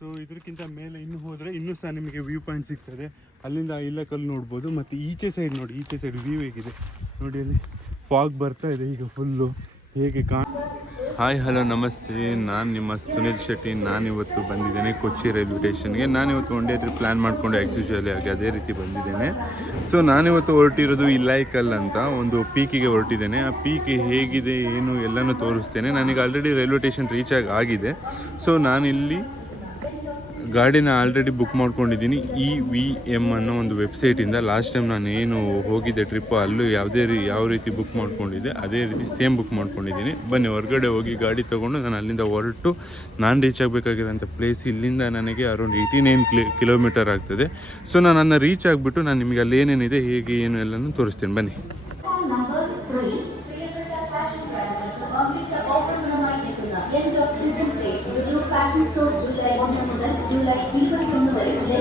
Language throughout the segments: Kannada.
ಸೊ ಇದಕ್ಕಿಂತ ಮೇಲೆ ಇನ್ನೂ ಹೋದರೆ ಇನ್ನೂ ಸಹ ನಿಮಗೆ ವ್ಯೂ ಪಾಯಿಂಟ್ ಸಿಗ್ತದೆ. ಅಲ್ಲಿಂದ ಇಲ್ಲಕಲ್ಲು ನೋಡ್ಬೋದು. ಮತ್ತು ಈಚೆ ಸೈಡ್ ನೋಡಿ, ಈಚೆ ಸೈಡ್ ವ್ಯೂ ಹೇಗಿದೆ ನೋಡಿ. ಅಲ್ಲಿ ಫಾಗ್ ಬರ್ತಾ ಇದೆ ಈಗ ಫುಲ್ಲು ಹೇಗೆ ಹಾಯ್ ಹಲೋ ನಮಸ್ತೆ, ನಾನು ನಿಮ್ಮ ಸುನಿಲ್ ಶೆಟ್ಟಿ. ನಾನಿವತ್ತು ಬಂದಿದ್ದೇನೆ ಕೊಚ್ಚಿ ರೈಲ್ವೆ ಸ್ಟೇಷನ್ಗೆ. ನಾನಿವತ್ತು ಒನ್ ಡೇ ಟ್ರಿಪ್ ಪ್ಲ್ಯಾನ್ ಮಾಡಿಕೊಂಡು ಆ್ಯಕ್ಚುಲಿ ಆಗಿ ಅದೇ ರೀತಿ ಬಂದಿದ್ದೇನೆ. ಸೊ ನಾನಿವತ್ತು ಹೊರಟಿರೋದು ಇಲ್ಲೈಕಲ್ ಅಂತ ಒಂದು ಪೀಕಿಗೆ ಹೊರಟಿದ್ದೇನೆ. ಆ ಪೀಕ್ ಹೇಗಿದೆ ಏನು ಎಲ್ಲನೂ ತೋರಿಸ್ತೇನೆ. ನನಗೆ ಆಲ್ರೆಡಿ ರೈಲ್ವೆ ಸ್ಟೇಷನ್ ರೀಚ್ ಆಗಿಇದೆ. ಸೊ ನಾನಿಲ್ಲಿ ಗಾಡಿನ ಆಲ್ರೆಡಿ ಬುಕ್ ಮಾಡ್ಕೊಂಡಿದ್ದೀನಿ EVM ಅನ್ನೋ ಒಂದು ವೆಬ್ಸೈಟಿಂದ. ಲಾಸ್ಟ್ ಟೈಮ್ ನಾನು ಏನು ಹೋಗಿದ್ದೆ ಟ್ರಿಪ್ಪು ಅಲ್ಲೂ ಯಾವ ರೀತಿ ಬುಕ್ ಮಾಡ್ಕೊಂಡಿದ್ದೆ ಅದೇ ರೀತಿ ಸೇಮ್ ಬುಕ್ ಮಾಡ್ಕೊಂಡಿದ್ದೀನಿ. ಬನ್ನಿ ಹೊರಗಡೆ ಹೋಗಿ ಗಾಡಿ ತೊಗೊಂಡು ನಾನು ಅಲ್ಲಿಂದ ಹೊರಟು ನಾನು ರೀಚ್ ಆಗಬೇಕಾಗಿರೋಂಥ ಪ್ಲೇಸ್ ಇಲ್ಲಿಂದ ನನಗೆ ಅರೌಂಡ್ 89 ಕಿಲೋಮೀಟರ್ ಆಗ್ತದೆ. ಸೊ ನಾನು ರೀಚ್ ಆಗಿಬಿಟ್ಟು ನಾನು ನಿಮಗೆ ಅಲ್ಲಿ ಏನೇನಿದೆ ಹೇಗೆ ಏನು ಎಲ್ಲನೂ ತೋರಿಸ್ತೇನೆ. ಬನ್ನಿ.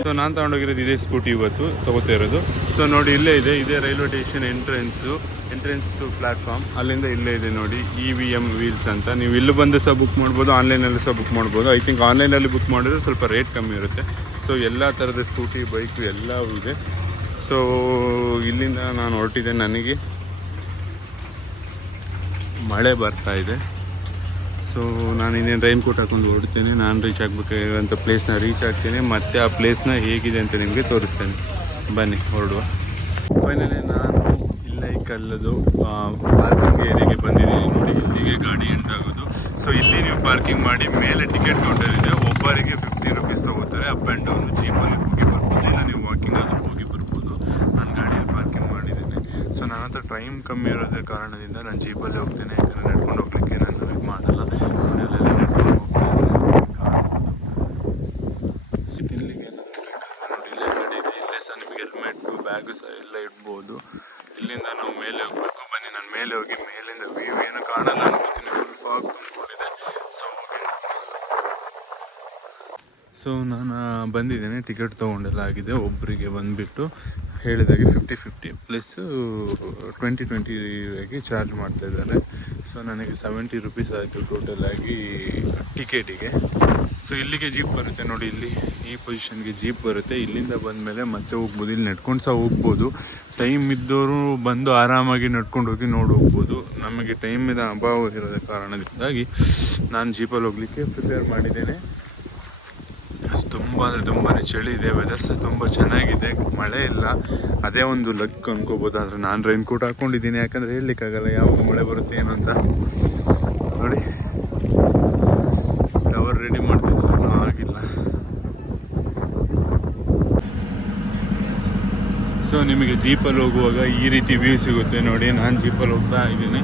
ಸೊ ನಾನು ತಗೊಂಡೋಗಿರೋದು ಇದೇ ಸ್ಕೂಟಿ ಇವತ್ತು ತಗೋತಾ ಇರೋದು. ಸೊ ನೋಡಿ ಇಲ್ಲೇ ಇದೆ, ಇದೇ railway station entrance to platform. ಅಲ್ಲಿಂದ ಇಲ್ಲೇ ಇದೆ ನೋಡಿ EVM ವೀಲ್ಸ್ ಅಂತ. ನೀವು ಇಲ್ಲಿ ಬಂದು ಸಹ ಬುಕ್ ಮಾಡ್ಬೋದು, ಆನ್ಲೈನಲ್ಲಿ ಸಹ ಬುಕ್ ಮಾಡ್ಬೋದು. ಐ ಥಿಂಕ್ ಆನ್ಲೈನಲ್ಲಿ ಬುಕ್ ಮಾಡಿದ್ರೆ ಸ್ವಲ್ಪ ರೇಟ್ ಕಮ್ಮಿ ಇರುತ್ತೆ. ಸೊ ಎಲ್ಲ ಥರದ ಸ್ಕೂಟಿ ಬೈಕು ಎಲ್ಲವೂ ಇದೆ. ಸೊ ಇಲ್ಲಿಂದ ನಾನು ಹೊರಟಿದ್ದೆ. ನನಗೆ ಮಳೆ ಬರ್ತಾ ಇದೆ. ಸೊ ನಾನು ಇನ್ನೇನು ರೈನ್ ಕೋಟ್ ಹಾಕೊಂಡು ಹೊರಡ್ತೇನೆ. ನಾನು ರೀಚ್ ಆಗಬೇಕಾಗಿರೋಂಥ ಪ್ಲೇಸ್ನ ರೀಚ್ ಆಗ್ತೇನೆ. ಮತ್ತು ಆ ಪ್ಲೇಸ್ನ ಹೇಗಿದೆ ಅಂತ ನಿಮಗೆ ತೋರಿಸ್ತೇನೆ. ಬನ್ನಿ ಹೊರಡುವ. ಫೈನಲಿ ನಾನು ಇಲ್ಲೈಕಲ್ಲದು ಪಾರ್ಕಿಂಗ್ ಏರಿಯಾಗೆ ಬಂದಿದ್ದೀನಿ ನೋಡಿ. ಇಲ್ಲಿಗೆ ಗಾಡಿ ಎಂಟಾಗೋದು. ಸೊ ಇಲ್ಲಿ ನೀವು ಪಾರ್ಕಿಂಗ್ ಮಾಡಿ ಮೇಲೆ ಟಿಕೆಟ್ ಕೌಂಟರ್ ಇದೆ. ಒಬ್ಬರಿಗೆ 50 ರೂಪೀಸ್ ತೊಗೋತಾರೆ. ಅಪ್ ಆ್ಯಂಡ್ ಡೌನು ಜೀಪಲ್ಲಿ ಹೋಗಿ ಬರ್ಬೋದು, ಇಲ್ಲ ನೀವು ವಾಕಿಂಗ್ ಆದರೂ ಹೋಗಿ ಬರ್ಬೋದು. ನಾನು ಗಾಡಿಯಲ್ಲಿ ಪಾರ್ಕಿಂಗ್ ಮಾಡಿದ್ದೇನೆ. ಸೊ ನನ್ನ ಹತ್ರ ಟೈಮ್ ಕಮ್ಮಿ ಇರೋದ್ರ ಕಾರಣದಿಂದ ನಾನು ಜೀಪಲ್ಲಿ ಹೋಗ್ತೇನೆ. ಯಾಕಂದರೆ ನಡ್ಕೊಂಡು ಹೋಗ್ಲಿಕ್ಕೆ ನಾನು ಇದು ಮಾಡಲ್ಲ. ಅಲ್ಲೆಲ್ಲ ನಡ್ಕೊಂಡು ಹೋಗ್ತಾ ಇದ್ದೀನಿ. ತಿನ್ನಲಿಕ್ಕೆ ಏನಾದರೂ ಬೇಕಾದ್ರೆ ನೋಡಿ ಇಲ್ಲೇ ಗಾಡಿ ಇದೆ. ಇಲ್ಲೇ ಸಹ ನಿಮಗೆ ಹೆಲ್ಮೆಟ್ಟು ಬ್ಯಾಗು ಸಹ ಎಲ್ಲ ಇಡ್ಬೋದು. ಇಲ್ಲಿಂದ ನಾವು ಮೇಲೆ ಹೋಗಬೇಕು. ಬನ್ನಿ ನಾನು ಮೇಲೆ ಹೋಗಿ ಮೇಲಿಂದ ವ್ಯೂ ಏನು ಕಾಣಲ್ಲ ಅನ್ಕೋತೀನಿ. Full fog ತುಂಬಿಕೊಂಡಿದೆ. ಸೊ ನಾನು ಬಂದಿದ್ದೇನೆ. ಟಿಕೆಟ್ ತೊಗೊಂಡೆಲ್ಲ ಆಗಿದೆ. ಒಬ್ಬರಿಗೆ ಬಂದುಬಿಟ್ಟು ಹೇಳಿದಾಗೆ 50-50 ಪ್ಲಸ್ 20 ಆಗಿ ಚಾರ್ಜ್ ಮಾಡ್ತಾಯಿದ್ದಾರೆ. ಸೊ ನನಗೆ 70 ರೂಪೀಸ್ ಆಯಿತು ಟೋಟಲ್ ಆಗಿ ಟಿಕೆಟಿಗೆ. ಸೊ ಇಲ್ಲಿಗೆ ಜೀಪ್ ಬರುತ್ತೆ ನೋಡಿ. ಇಲ್ಲಿ ಈ ಪೊಸಿಷನ್ಗೆ ಜೀಪ್ ಬರುತ್ತೆ. ಇಲ್ಲಿಂದ ಬಂದಮೇಲೆ ಮತ್ತೆ ಹೋಗ್ಬೋದು. ಇಲ್ಲಿ ನಡ್ಕೊಂಡು ಸಹ ಹೋಗ್ಬೋದು. ಟೈಮ್ ಇದ್ದವರು ಬಂದು ಆರಾಮಾಗಿ ನಡ್ಕೊಂಡು ಹೋಗಿ ನೋಡಿ ಹೋಗ್ಬೋದು. ನಮಗೆ ಟೈಮಿನ ಅಭಾವ ಇರೋದ ಕಾರಣದಿಂದಾಗಿ ನಾನು ಜೀಪಲ್ಲಿ ಹೋಗಲಿಕ್ಕೆ ಪ್ರಿಪೇರ್ ಮಾಡಿದ್ದೇನೆ. ತುಂಬ ಅಂದರೆ ತುಂಬಾ ಚಳಿ ಇದೆ. ವೆದರ್ ಸಹ ತುಂಬ ಚೆನ್ನಾಗಿದೆ, ಮಳೆ ಇಲ್ಲ. ಅದೇ ಒಂದು ಲಕ್ ಅನ್ಕೋಬೋದು. ಆದರೆ ನಾನು ರೈನ್ ಕೋಟ್ ಹಾಕ್ಕೊಂಡಿದ್ದೀನಿ. ಯಾಕಂದರೆ ಹೇಳಲಿಕ್ಕಾಗಲ್ಲ ಯಾವಾಗ ಮಳೆ ಬರುತ್ತೆ ಏನು ಅಂತ. ನೋಡಿ ಟವರ್ ರೆಡಿ ಮಾಡ್ತಿದ್ರು, ಇನ್ನೂ ಆಗಿಲ್ಲ. ಸೊ ನಿಮಗೆ ಜೀಪಲ್ಲಿ ಹೋಗುವಾಗ ಈ ರೀತಿ ವ್ಯೂ ಸಿಗುತ್ತೆ ನೋಡಿ. ನಾನು ಜೀಪಲ್ಲಿ ಹೋಗ್ತಾ ಇದ್ದೀನಿ.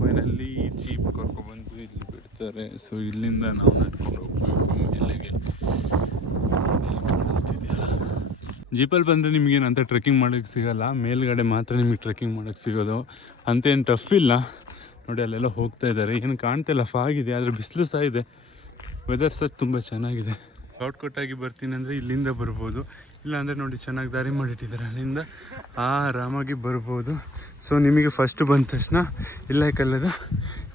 ಫೈನಲ್ಲಿ ಜೀಪ್ ಕರ್ಕೊಬಂದು ಇಲ್ಲಿ ಬಿಡ್ತಾರೆ. ಸೊ ಇಲ್ಲಿಂದ ನಾವು ನಡ್ಕೊಂಡು ಹೋಗ್ಬೇಕು ಮೇಲೆಗೆ. ಕಾಣಿಸ್ತಿದೆಯಲ್ಲ, ಜೀಪಲ್ಲಿ ಬಂದರೆ ನಿಮಗೇನಂತ ಟ್ರೆಕ್ಕಿಂಗ್ ಮಾಡೋಕ್ಕೆ ಸಿಗೋಲ್ಲ. ಮೇಲ್ಗಡೆ ಮಾತ್ರ ನಿಮಗೆ ಟ್ರೆಕ್ಕಿಂಗ್ ಮಾಡೋಕ್ಕೆ ಸಿಗೋದು. ಅಂತೇನು ಟಫ್ ಇಲ್ಲ ನೋಡಿ. ಅಲ್ಲೆಲ್ಲ ಹೋಗ್ತಾ ಇದ್ದಾರೆ. ಏನು ಕಾಣ್ತಿಲ್ಲ, ಫಾಗಿದೆ. ಆದರೆ ಬಿಸಿಲು ಸಹ ಇದೆ. ವೆದರ್ ಸಹ ತುಂಬ ಚೆನ್ನಾಗಿದೆ. ಶಾರ್ಟ್ಕಟ್ಟಾಗಿ ಬರ್ತೀನಿ ಅಂದರೆ ಇಲ್ಲಿಂದ ಬರ್ಬೋದು. ಇಲ್ಲಾಂದರೆ ನೋಡಿ ಚೆನ್ನಾಗಿ ದಾರಿ ಮಾಡಿಟ್ಟಿದ್ದಾರೆ. ಅಲ್ಲಿಂದ ಆರಾಮಾಗಿ ಬರ್ಬೋದು. ಸೊ ನಿಮಗೆ ಫಸ್ಟ್ ಬಂದ ತಕ್ಷಣ ಇಲ್ಲೈಕಲ್ಲದ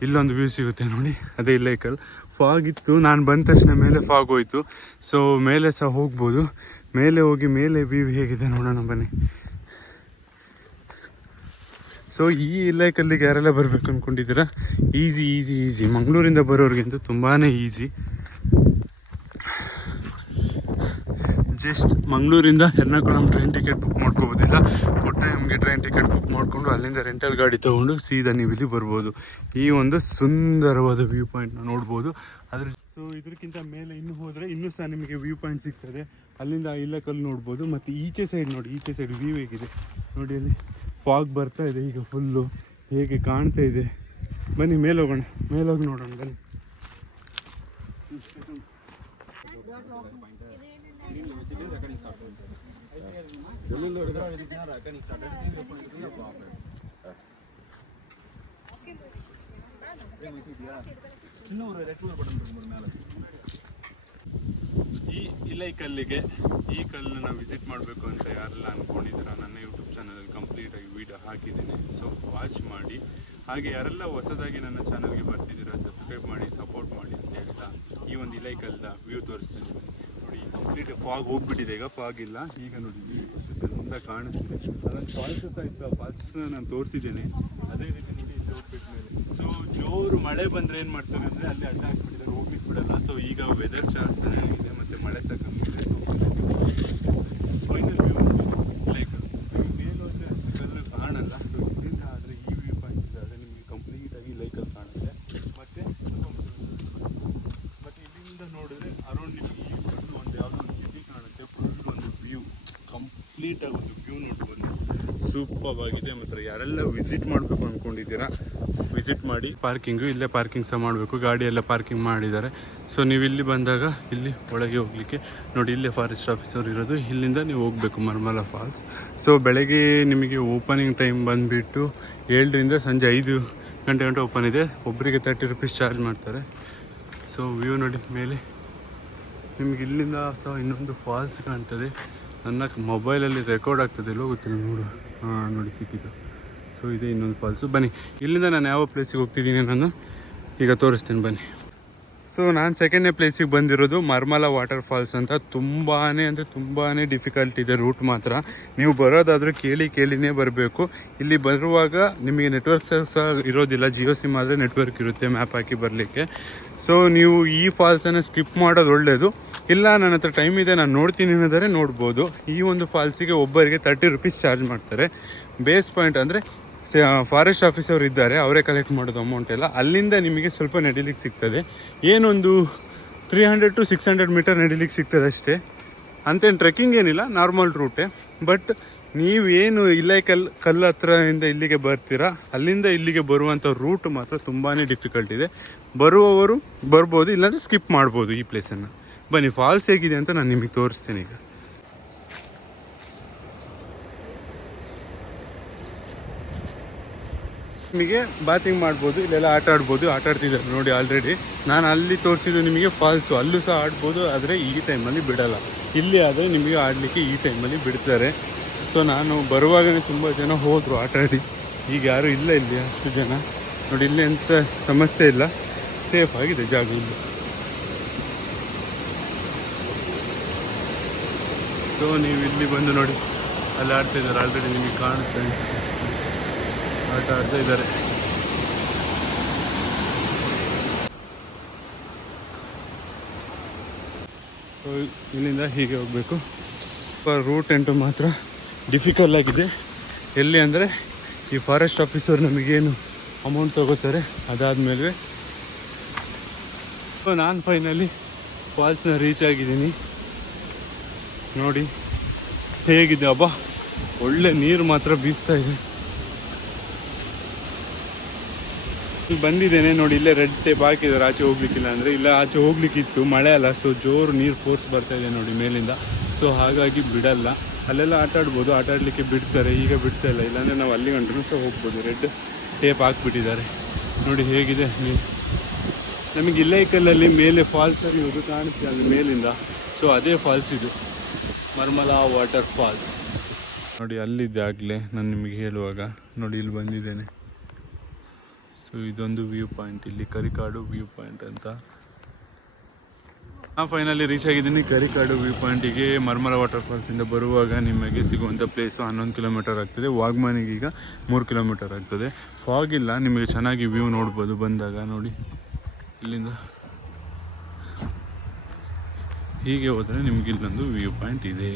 ಇಲ್ಲೊಂದು ವ್ಯೂ ಸಿಗುತ್ತೆ ನೋಡಿ. ಅದೇ ಇಲ್ಲೈಕಲ್. ಫಾಗ್ ಇತ್ತು, ನಾನು ಬಂದ ತಕ್ಷಣ ಮೇಲೆ ಫಾಗ್ ಹೋಯಿತು. ಸೊ ಮೇಲೆ ಸಹ ಹೋಗ್ಬೋದು. ಮೇಲೆ ಹೋಗಿ ಮೇಲೆ ವ್ಯೂ ಹೇಗಿದೆ ನೋಡೋಣ ಬನ್ನಿ. ಸೊ ಈ ಇಲ್ಲೈಕಲ್ಲಿಗೆ ಯಾರೆಲ್ಲ ಬರಬೇಕು ಅಂದ್ಕೊಂಡಿದ್ದೀರಾ, ಈಸಿ. ಮಂಗಳೂರಿಂದ ಬರೋರಿಗಂತೂ ತುಂಬಾ ಈಸಿ. ಜಸ್ಟ್ ಮಂಗಳೂರಿಂದ ಎರ್ನಾಕುಳಂ ಟ್ರೈನ್ ಟಿಕೆಟ್ ಬುಕ್ ಮಾಡ್ಕೋಬೋದಿಲ್ಲ, ಕೊಟ್ಟಾಯಂಗೆ ಟ್ರೈನ್ ಟಿಕೆಟ್ ಬುಕ್ ಮಾಡಿಕೊಂಡು ಅಲ್ಲಿಂದ ರೆಂಟಲ್ ಗಾಡಿ ತೊಗೊಂಡು ಸೀದಾ ನೀವು ಇಲ್ಲಿ ಬರ್ಬೋದು. ಈ ಒಂದು ಸುಂದರವಾದ ವ್ಯೂ ಪಾಯಿಂಟ್ನ ನೋಡ್ಬೋದು. ಸೊ ಇದಕ್ಕಿಂತ ಮೇಲೆ ಇನ್ನೂ ಹೋದರೆ ಇನ್ನೂ ಸಹ ನಿಮಗೆ ವ್ಯೂ ಪಾಯಿಂಟ್ ಸಿಗ್ತದೆ. ಅಲ್ಲಿಂದ ಇಲ್ಲಕಲ್ಲು ನೋಡ್ಬೋದು. ಮತ್ತು ಈಚೆ ಸೈಡ್ ನೋಡಿ, ಈಚೆ ಸೈಡ್ ವ್ಯೂ ಹೇಗಿದೆ ನೋಡಿ. ಅಲ್ಲಿ ಫಾಗ್ ಬರ್ತಾ ಇದೆ ಈಗ ಫುಲ್ಲು ಹೇಗೆ ಕಾಣ್ತಾ ಇದೆ. ಬನ್ನಿ ಮೇಲೆ ಹೋಗೋಣ, ಮೇಲೋಗಿ ನೋಡೋಣ ಬನ್ನಿ. ಈ ಇಲ್ಲೈಕಲ್ಲಿಗೆ ಈ ಕಲ್ಲನ್ನು ವಿಸಿಟ್ ಮಾಡಬೇಕು ಅಂತ ಯಾರೆಲ್ಲ ಅಂದ್ಕೊಂಡಿದ್ದೀರಾ, ನನ್ನ ಯೂಟ್ಯೂಬ್ ಚಾನಲಲ್ಲಿ ಕಂಪ್ಲೀಟಾಗಿ ವೀಡಿಯೋ ಹಾಕಿದ್ದೀನಿ. ಸೊ ವಾಚ್ ಮಾಡಿ. ಹಾಗೆ ಯಾರೆಲ್ಲ ಹೊಸದಾಗಿ ನನ್ನ ಚಾನಲ್ಗೆ ಬರ್ತಿದ್ದೀರಾ ಸಬ್ಸ್ಕ್ರೈಬ್ ಮಾಡಿ, ಸಪೋರ್ಟ್ ಮಾಡಿ ಅಂತ ಹೇಳಿ ಇಲೈಕಲ್ದ ವ್ಯೂ ತೋರಿಸ್ತೇನೆ ನೋಡಿ. ಕಂಪ್ಲೀಟ್ ಫಾಗ್ ಹೋಗ್ಬಿಟ್ಟಿದೆ, ಈಗ ಫಾಗ್ ಇಲ್ಲ. ಈಗ ನೋಡಿ ಚಂದ ಕಾಣಿಸ್ತಿದೆ. ಅದೊಂದು ಫಾಲ್ಸ್ ಸಹ ಇತ್ತು, ಆ ಫಾಲ್ಸ್ನ ನಾನು ತೋರಿಸಿದ್ದೇನೆ. ಅದೇ ರೀತಿ ನೋಡಿ ಇಲ್ಲಿ ಹೋಗ್ಬಿಟ್ಟ ಮೇಲೆ ಸೊ ಜೋರು ಮಳೆ ಬಂದರೆ ಏನು ಮಾಡ್ತಾರೆ ಅಂದರೆ ಅಲ್ಲಿ ಅಡ್ಡ ಹಾಕ್ಬಿಟ್ಟಿದ್ದಾರೆ, ಹೋಗ್ಲಿಕ್ಕೆ ಬಿಡಲ್ಲ. ಸೊ ಈಗ ವೆದರ್ ಜಾಸ್ತಿ ಆಗಿದೆ ಮತ್ತು ಮಳೆ ಸಹ ಕಮ್ಮಿ ಇದೆ. ಫೈನಲ್ ವ್ಯೂ ಲೈಕ್ ಮೇಲೆ ಹೋದರೆ ಕಲ್ಲಲ್ಲಿ ಕಾಣಲ್ಲ. ಸೊ ಇಲ್ಲಿಂದ ಆದರೆ ಈ ವ್ಯೂ ಪಾಯಿಂಟ್ ಇದೆ, ಆದರೆ ನಿಮಗೆ ಕಂಪ್ಲೀಟಾಗಿ ಲೈಕಲ್ಲಿ ಕಾಣುತ್ತೆ. ಮತ್ತು ಇಲ್ಲಿಂದ ನೋಡಿದ್ರೆ ಅರೌಂಡ್ ನಿಮಗೆ ಈ ಫುಲ್ ಒಂದು ಯಾವುದೋ ಒಂದು ಸಿಟಿ ಕಾಣುತ್ತೆ. ಫುಲ್ ಒಂದು ವ್ಯೂ, ಕಂಪ್ಲೀಟಾಗಿ ಒಂದು ವ್ಯೂ ನೋಡ್ಬೋದು. ಸೂಪರ್ ಆಗಿದೆ. ಮಾತ್ರ ಯಾರೆಲ್ಲ ವಿಸಿಟ್ ಮಾಡಬೇಕು ಅಂದ್ಕೊಂಡಿದ್ದೀರಾ ವಿಸಿಟ್ ಮಾಡಿ. ಪಾರ್ಕಿಂಗು ಇಲ್ಲೇ ಪಾರ್ಕಿಂಗ್ ಸಹ ಮಾಡಬೇಕು, ಗಾಡಿ ಎಲ್ಲ ಪಾರ್ಕಿಂಗ್ ಮಾಡಿದ್ದಾರೆ. ಸೊ ನೀವು ಇಲ್ಲಿ ಬಂದಾಗ ಇಲ್ಲಿ ಒಳಗೆ ಹೋಗಲಿಕ್ಕೆ ನೋಡಿ, ಇಲ್ಲೇ ಫಾರೆಸ್ಟ್ ಆಫೀಸರ್ ಇರೋದು. ಇಲ್ಲಿಂದ ನೀವು ಹೋಗಬೇಕು ಮರ್ಮಲ ಫಾಲ್ಸ್. ಸೊ ಬೆಳಗ್ಗೆ ನಿಮಗೆ ಓಪನಿಂಗ್ ಟೈಮ್ ಬಂದುಬಿಟ್ಟು 7ರಿಂದ ಸಂಜೆ 5 ಗಂಟೆ ಓಪನ್ ಇದೆ. ಒಬ್ಬರಿಗೆ 30 ರೂಪೀಸ್ ಚಾರ್ಜ್ ಮಾಡ್ತಾರೆ. ಸೊ ವ್ಯೂ ನೋಡಿ ಮೇಲೆ ನಿಮಗೆ ಇಲ್ಲಿಂದ ಸಹ ಇನ್ನೊಂದು ಫಾಲ್ಸ್ ಕಾಣ್ತದೆ. ನನ್ನ ಮೊಬೈಲಲ್ಲಿ ರೆಕಾರ್ಡ್ ಆಗ್ತದೆ, ಎಲ್ಲೋ ಗೊತ್ತಿಲ್ಲ, ನೋಡು. ಹಾಂ ನೋಡಿ ಸಿಕ್ಕಿತು. ಸೊ ಇದೆ ಇನ್ನೊಂದು ಫಾಲ್ಸು. ಬನ್ನಿ ಇಲ್ಲಿಂದ ನಾನು ಯಾವ ಪ್ಲೇಸಿಗೆ ಹೋಗ್ತಿದ್ದೀನಿ ನಾನು ಈಗ ತೋರಿಸ್ತೀನಿ ಬನ್ನಿ. ಸೊ ನಾನು ಸೆಕೆಂಡ್ನೇ ಪ್ಲೇಸಿಗೆ ಬಂದಿರೋದು ಮರ್ಮಲ ವಾಟರ್ ಫಾಲ್ಸ್ ಅಂತ. ತುಂಬಾ ಅಂದರೆ ತುಂಬಾ ಡಿಫಿಕಲ್ಟ್ ಇದೆ ರೂಟ್ ಮಾತ್ರ. ನೀವು ಬರೋದಾದರೂ ಕೇಳಿನೇ ಬರಬೇಕು. ಇಲ್ಲಿ ಬರುವಾಗ ನಿಮಗೆ ನೆಟ್ವರ್ಕ್ ಸಹ ಇರೋದಿಲ್ಲ. ಜಿಯೋ ಸಿಮ್ ಆದರೆ ನೆಟ್ವರ್ಕ್ ಇರುತ್ತೆ ಮ್ಯಾಪ್ ಹಾಕಿ ಬರಲಿಕ್ಕೆ. ಸೊ ನೀವು ಈ ಫಾಲ್ಸನ್ನು ಸ್ಕಿಪ್ ಮಾಡೋದು ಒಳ್ಳೆಯದು. ಇಲ್ಲ ನನ್ನ ಹತ್ರ ಟೈಮ್ ಇದೆ ನಾನು ನೋಡ್ತೀನಿ ಅನ್ನೋದಾರೆ ನೋಡ್ಬೋದು. ಈ ಒಂದು ಫಾಲ್ಸಿಗೆ ಒಬ್ಬರಿಗೆ 30 ರೂಪೀಸ್ ಚಾರ್ಜ್ ಮಾಡ್ತಾರೆ. ಬೇಸ್ ಪಾಯಿಂಟ್ ಅಂದರೆ ಫಾರೆಸ್ಟ್ ಆಫೀಸರ್ ಇದ್ದಾರೆ, ಅವರೇ ಕಲೆಕ್ಟ್ ಮಾಡೋದು ಅಮೌಂಟ್ ಎಲ್ಲ. ಅಲ್ಲಿಂದ ನಿಮಗೆ ಸ್ವಲ್ಪ ನಡಿಲಿಕ್ಕೆ ಸಿಗ್ತದೆ, ಏನೊಂದು 300 to 600 ಮೀಟರ್ ನಡಿಲಿಕ್ಕೆ ಸಿಗ್ತದೆ ಅಷ್ಟೇ. ಅಂತೇನು ಟ್ರೆಕ್ಕಿಂಗ್ ಏನಿಲ್ಲ, ನಾರ್ಮಲ್ ರೂಟೇ. ಬಟ್ ನೀವೇನು ಕಲ್ಲು ಹತ್ರದಿಂದ ಇಲ್ಲಿಗೆ ಬರ್ತೀರಾ, ಅಲ್ಲಿಂದ ಇಲ್ಲಿಗೆ ಬರುವಂಥ ರೂಟ್ ಮಾತ್ರ ತುಂಬಾ ಡಿಫಿಕಲ್ಟ್ ಇದೆ. ಬರುವವರು ಬರ್ಬೋದು, ಇಲ್ಲಾಂದರೆ ಸ್ಕಿಪ್ ಮಾಡ್ಬೋದು ಈ ಪ್ಲೇಸನ್ನು. ಬನ್ನಿ ಫಾಲ್ಸ್ ಹೇಗಿದೆ ಅಂತ ನಾನು ನಿಮಗೆ ತೋರಿಸ್ತೀನಿ ಈಗ. ನಿಮಗೆ ಬಾತಿಂಗ್ ಮಾಡ್ಬೋದು, ಇಲ್ಲೆಲ್ಲ ಆಟ ಆಡ್ತಿದ್ದಾರೆ ನೋಡಿ ಆಲ್ರೆಡಿ. ನಾನು ಅಲ್ಲಿ ತೋರಿಸಿದ್ದು ನಿಮಗೆ ಫಾಲ್ಸು, ಅಲ್ಲೂ ಸಹ ಆಡ್ಬೋದು, ಆದರೆ ಈ ಟೈಮಲ್ಲಿ ಬಿಡಲ್ಲ. ಇಲ್ಲಿ ಆದರೆ ನಿಮಗೆ ಆಡಲಿಕ್ಕೆ ಈ ಟೈಮಲ್ಲಿ ಬಿಡ್ತಾರೆ. ಸೊ ನಾನು ಬರುವಾಗಲೇ ತುಂಬ ಜನ ಹೋದರು ಆಟಾಡಿ. ಈಗ ಯಾರೂ ಇಲ್ಲ ಇಲ್ಲಿ ಅಷ್ಟು ಜನ. ನೋಡಿ ಇಲ್ಲಿ ಎಂಥ ಸಮಸ್ಯೆ ಇಲ್ಲ, ಸೇಫ್ ಆಗಿದೆ ಜಾಗ ಇಲ್ಲಿ. ಸೊ ನೀವು ಇಲ್ಲಿ ಬಂದು ನೋಡಿ, ಅಲ್ಲಿ ಆಡ್ತಾಯಿದ್ದಾರೆ ಆಲ್ರೆಡಿ, ನಿಮಗೆ ಕಾಣುತ್ತೆ ಆಟ ಆಡ್ತಾ ಇದ್ದಾರೆ. ಸೊ ಇಲ್ಲಿಂದ ಹೀಗೆ ಹೋಗಬೇಕು. ರೂಟ್ ಎಂಟು ಮಾತ್ರ ಡಿಫಿಕಲ್ಟ್ ಆಗಿದೆ. ಎಲ್ಲಿ ಅಂದರೆ ಈ ಫಾರೆಸ್ಟ್ ಆಫೀಸರ್ ನಮಗೇನು ಅಮೌಂಟ್ ತಗೋತಾರೆ ಅದಾದಮೇಲೆ. ಸೊ ನಾನು ಫೈನಲಿ ಫಾಲ್ಸ್ನ ರೀಚ್ ಆಗಿದ್ದೀನಿ. ನೋಡಿ ಹೇಗಿದೆ, ಅಬ್ಬಾ ಒಳ್ಳೆ ನೀರು ಮಾತ್ರ ಬೀಸ್ತಾ ಇದೆ. ಬಂದಿದ್ದೇನೆ ನೋಡಿ, ಇಲ್ಲೇ ರೆಡ್ ಟೇಪ್ ಹಾಕಿದ್ದಾರೆ ಆಚೆ ಹೋಗ್ಲಿಕ್ಕಿಲ್ಲ ಅಂದರೆ. ಇಲ್ಲ ಆಚೆ ಹೋಗ್ಲಿಕ್ಕಿತ್ತು, ಮಳೆ ಅಲ್ಲ. ಸೊ ಜೋರು ನೀರು ಫೋರ್ಸ್ ಬರ್ತಾ ಇದೆ ನೋಡಿ ಮೇಲಿಂದ. ಸೊ ಹಾಗಾಗಿ ಬಿಡಲ್ಲ. ಅಲ್ಲೆಲ್ಲ ಆಟ ಆಡಲಿಕ್ಕೆ ಬಿಡ್ತಾರೆ. ಈಗ ಬಿಡ್ತಾ ಇಲ್ಲ, ಇಲ್ಲಾಂದರೆ ನಾವು ಅಲ್ಲಿ ಗಂಟು ಸಹ ಹೋಗ್ಬೋದು. ರೆಡ್ ಟೇಪ್ ಹಾಕ್ಬಿಟ್ಟಿದ್ದಾರೆ ನೋಡಿ ಹೇಗಿದೆ ನೀರು. ನಮಗೆ ಇಲ್ಲೈಕಲ್ಲಲ್ಲಿ ಮೇಲೆ ಫಾಲ್ಸಲ್ಲಿ ಇದು ಕಾಣುತ್ತೆ ಅಲ್ಲಿ ಮೇಲಿಂದ. ಸೊ ಅದೇ ಫಾಲ್ಸ್ ಇದು, ಮರ್ಮಲ ವಾಟರ್ ಫಾಲ್ಸ್ ನೋಡಿ. ಅಲ್ಲಿದ್ದೆ ಆಗಲೇ ನಾನು ನಿಮಗೆ ಹೇಳುವಾಗ. ನೋಡಿ ಇಲ್ಲಿ ಬಂದಿದ್ದೇನೆ. ಸೊ ಇದೊಂದು ವ್ಯೂ ಪಾಯಿಂಟ್, ಇಲ್ಲಿ ಕರಿಕಾಡು ವ್ಯೂ ಪಾಯಿಂಟ್ ಅಂತ. ನಾನು ಫೈನಲಿ ರೀಚ್ ಆಗಿದ್ದೀನಿ ಕರಿಕಾಡು ವ್ಯೂ ಪಾಯಿಂಟಿಗೆ. ಮರ್ಮಲ ವಾಟರ್ ಫಾಲ್ಸಿಂದ ಬರುವಾಗ ನಿಮಗೆ ಸಿಗುವಂಥ ಪ್ಲೇಸು 11 ಕಿಲೋಮೀಟರ್ ಆಗ್ತದೆ. ವಾಗ್ಮನಿಗೆ ಈಗ 3 ಕಿಲೋಮೀಟರ್ ಆಗ್ತದೆ. ಫಾಗ್ ಇಲ್ಲ, ನಿಮಗೆ ಚೆನ್ನಾಗಿ ವ್ಯೂ ನೋಡ್ಬೋದು ಬಂದಾಗ. ನೋಡಿ ಇಲ್ಲಿಂದ ಹೀಗೆ ಹೋದರೆ ನಿಮಗೆ ಇಲ್ಲೊಂದು ವ್ಯೂ ಪಾಯಿಂಟ್ ಇದೆ.